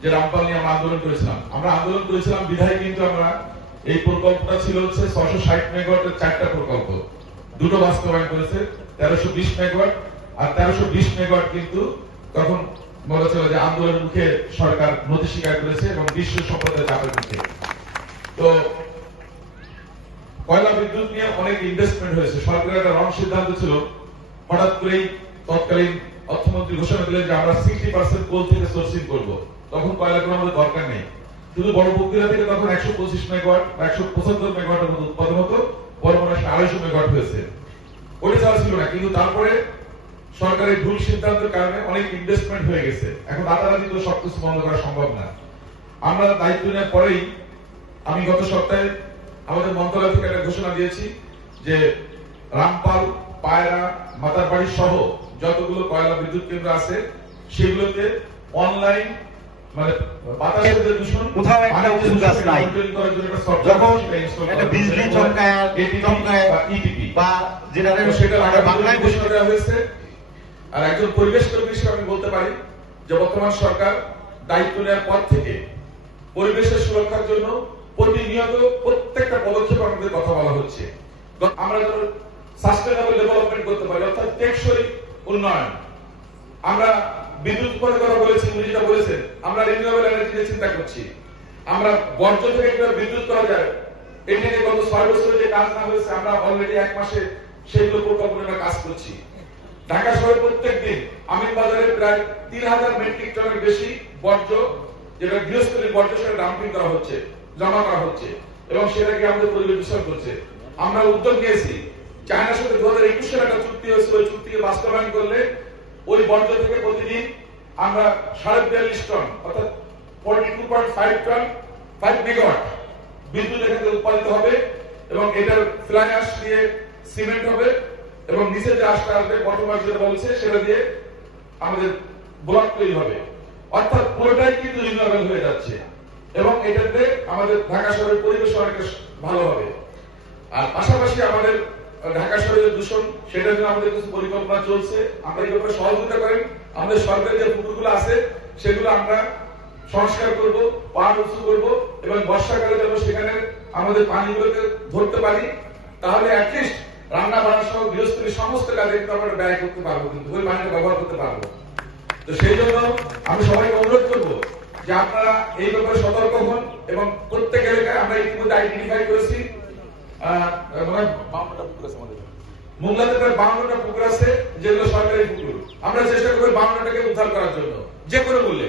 যে রামপাল নিয়ে আমরা আন্দোলন করেছিলাম। আমরা আন্দোলন করেছিলাম বিধায় কিন্তু আমরা এই প্রকল্পটা ছিল হচ্ছে 660 মেগাওয়াটের 4টা প্রকল্প, দুটো বাস্তবায়ন করেছে 1320 মেগাওয়াট, আর 1320 মেগাওয়াট কিন্তু তখন বলা ছিল যে আন্দোলনের মুখে সরকার নথি স্বীকার করেছে এবং বিশ্ব সম্প্রদায়ের চাপের মুখে। তো কয়লা বিদ্যুৎ নিয়ে অনেক ইনভেস্টমেন্ট হয়েছে, সরকারের একটা রং সিদ্ধান্ত ছিল। হঠাৎ করেই তৎকালীন অর্থমন্ত্রী ঘোষণা দিলেন যে আমরা 60% কোল থেকে সোর্সিং করব। তখন কয়লা কোনো আমাদের দরকার নেই, শুধু বড় পুকুরা থেকে তখন 125 মেগাওয়াট বা 175 মেগাওয়াটের মতো উৎপাদন হতো, বড় মনে 250 মেগাওয়াট হয়েছে। ওটা চাওয়া ছিল না, কিন্তু তারপরে সরকারের ভুল সিদ্ধান্তের কারণে অনেক ইনভেস্টমেন্ট হয়ে গেছে। এখন রাতারাতি তো সবকিছু বন্ধ করা সম্ভব না। আমরা দায়িত্ব নেওয়ার পরেই আমি গত সপ্তাহে আমাদের মন্ত্রণালয় থেকে একটা ঘোষণা দিয়েছি যে রামপাল, পায়রা, মাতারবাড়ি সহ যতগুলো কয়লা বিদ্যুৎ কেন্দ্র আছে সেগুলোতে অনলাইন মানে বাতাসের যে দূষণ কোথাও একটা উদ্যোগ নাই, যখন একটা বিজলি চমকায় বা যেটা সেটা বাংলায় ঘোষণা দেওয়া হয়েছে। আর একজন পরিবেশ কর্মী হিসেবে আমি বলতে পারি যে বর্তমান সরকার দায়িত্ব নেওয়ার পর থেকে পরিবেশের সুরক্ষার জন্য প্রতিনিয়ত প্রত্যেকটা পদক্ষেপ আমাদের কথা বলা হচ্ছে। আমরা যেন সাস্টেনেবল ডেভেলপমেন্ট করতে পারি, অর্থাৎ টেকসই উন্নয়ন। আমরা বিদ্যুৎ উৎপাদনের কথা বলেছি, উনি যেটা বলেছেন আমরা রিনিউয়েবল এনার্জি নিয়ে চিন্তা করছি। আমরা বর্জ্য থেকে কিভাবে বিদ্যুৎ করা যায় এটা নিয়ে গত 6 বছরে যে কাজ না হয়েছে আমরা অলরেডি 1 মাসে সেগুলো প্রকল্প নিয়ে কাজ করছি। ঢাকা শহরে প্রত্যেকদিন আমিন বাজারে প্রায় 3000 মেট্রিক টনের বেশি বর্জ্য, যেটা গৃহস্থলীর বর্জ্য, সেটা ডাম্পিং করা হচ্ছে, জমা করা হচ্ছে এবং সেটাকে আমাদের পরিবেশ দূষণ করছে। আমরা উদ্যোগ নিয়েছি, চায়নার সাথে 2021 সালে একটা চুক্তি হয়েছে, ওই চুক্তিকে বাস্তবায়ন করলে ওই বর্জ্য থেকে প্রতিদিন আমরা 42.5 টন অর্থাৎ 42.5 টন 5 মেগাওয়াট বিদ্যুৎ এখান থেকে উৎপাদিত হবে এবং এটার ফ্লাই অ্যাশ দিয়ে সিমেন্ট হবে এবং নিচে যে আশটা আসবে বটমাস যেটা বলছে সেটা দিয়ে আমাদের ব্লক তৈরি হবে। অর্থাৎ পুরোটাই কিন্তু রিনিউয়েবল হয়ে যাচ্ছে এবং এটাতে আমাদের ঢাকা শহরের পরিবেশ অনেক ভালো হবে। আর পাশাপাশি আমাদের ঢাকা শহরের দূষণ সেটার জন্য আমাদের কিছু পরিকল্পনা চলছে। আমরা এই ব্যাপারে সহযোগিতা করেন, আমাদের সরকারি যে পুকুরগুলো আছে সেগুলো আমরা সংস্কার করব, পানি উঁচু করব এবং বর্ষাকালে যেন সেখানে আমাদের পানিগুলোকে ধরতে পারি, তাহলে অ্যাটলিস্ট রান্না বান্না সহ গৃহস্থলীর সমস্ত কাজে কিন্তু আমরা ব্যয় করতে পারবো, কিন্তু ওই পানিটা ব্যবহার করতে পারবো। তো সেই জন্য আমি সবাইকে অনুরোধ করবো যে আপনারা এই ব্যাপারে সতর্ক হন এবং প্রত্যেক এলাকায় আমরা ইতিমধ্যে আইডেন্টিফাই করেছি মোংলাতে প্রায় 52টা পুকুর আছে যেগুলো সরকারি পুকুর। আমরা চেষ্টা করবো 52টাকে উদ্ধার করার জন্য যে কোনো মূল্যে।